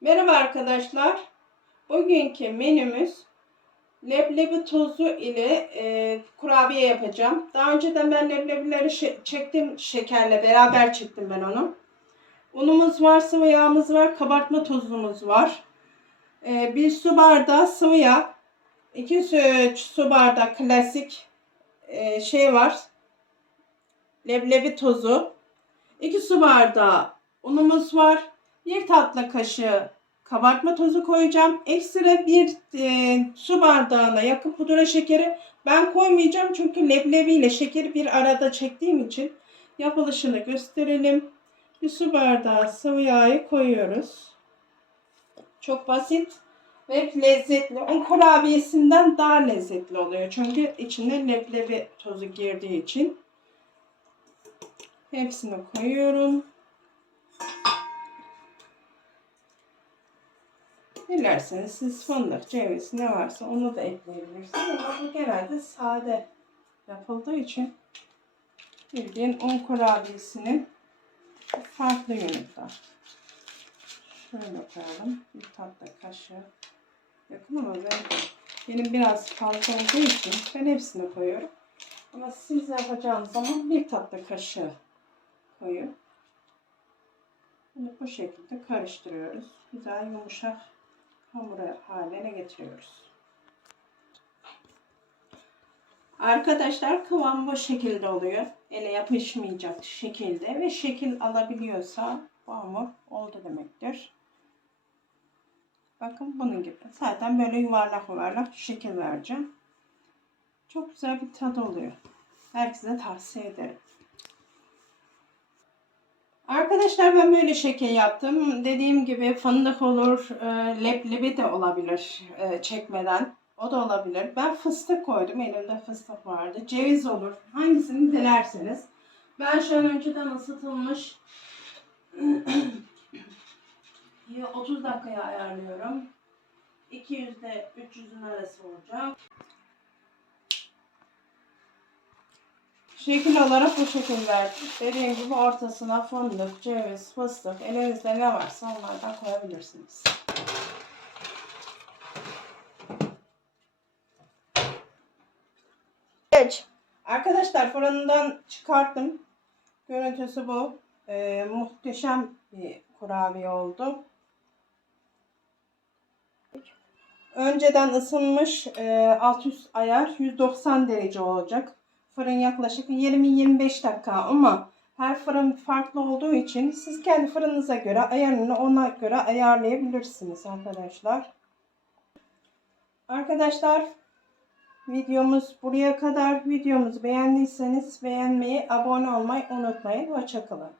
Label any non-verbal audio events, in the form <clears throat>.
Merhaba arkadaşlar. Bugünkü menümüz leblebi tozu ile e, kurabiye yapacağım. Daha önceden ben leblebileri şe- çektim şekerle beraber çektim ben onu. Unumuz var, sıvı yağımız var, kabartma tozumuz var. E, bir su bardağı sıvı yağ, iki su, su bardağı klasik e, şey var. Leblebi tozu, iki su bardağı unumuz var. Bir tatlı kaşığı kabartma tozu koyacağım. Ekstra bir e, su bardağına yakın pudra şekeri ben koymayacağım çünkü leblebi ile şekeri bir arada çektiğim için yapılışını gösterelim. Bir su bardağı sıvı yağı koyuyoruz. Çok basit ve lezzetli. Un kurabiyesinden daha lezzetli oluyor. Çünkü içine leblebi tozu girdiği için. Hepsini koyuyorum. Dilerseniz siz fındık, ceviz ne varsa onu da ekleyebilirsiniz. Ama bu genelde sade yapıldığı için bildiğin un kurabiyesinin farklı var. Şöyle koyalım. Bir tatlı kaşığı yakın ama ben, benim biraz fazla olduğu için ben hepsini koyuyorum. Ama siz yapacağınız zaman bir tatlı kaşığı koyun. Bunu bu şekilde karıştırıyoruz. Güzel yumuşak hamur haline getiriyoruz. Arkadaşlar kıvam bu şekilde oluyor. Ele yapışmayacak şekilde ve şekil alabiliyorsa bu hamur oldu demektir. Bakın bunun gibi. Zaten böyle yuvarlak yuvarlak şekil vereceğim. Çok güzel bir tadı oluyor. Herkese tavsiye ederim. Arkadaşlar ben böyle şekil yaptım. Dediğim gibi fındık olur, e, leblebi de olabilir e, çekmeden. O da olabilir. Ben fıstık koydum. Elimde fıstık vardı. Ceviz olur. Hangisini dilerseniz. Ben şu an önceden ısıtılmış <clears throat> 30 dakikaya ayarlıyorum. 200 ile 300'ün arası olacak. Şekil olarak bu şekil verdim. Dediğim gibi ortasına fındık, ceviz, fıstık, elinizde ne varsa onlardan koyabilirsiniz. Geç. Arkadaşlar fırından çıkarttım. Görüntüsü bu. Ee, muhteşem bir kurabiye oldu. Önceden ısınmış e, alt üst ayar 190 derece olacak. Fırın yaklaşık 20-25 dakika ama her fırın farklı olduğu için siz kendi fırınınıza göre ayarını ona göre ayarlayabilirsiniz arkadaşlar. Arkadaşlar videomuz buraya kadar. Videomuzu beğendiyseniz beğenmeyi, abone olmayı unutmayın. Hoşçakalın.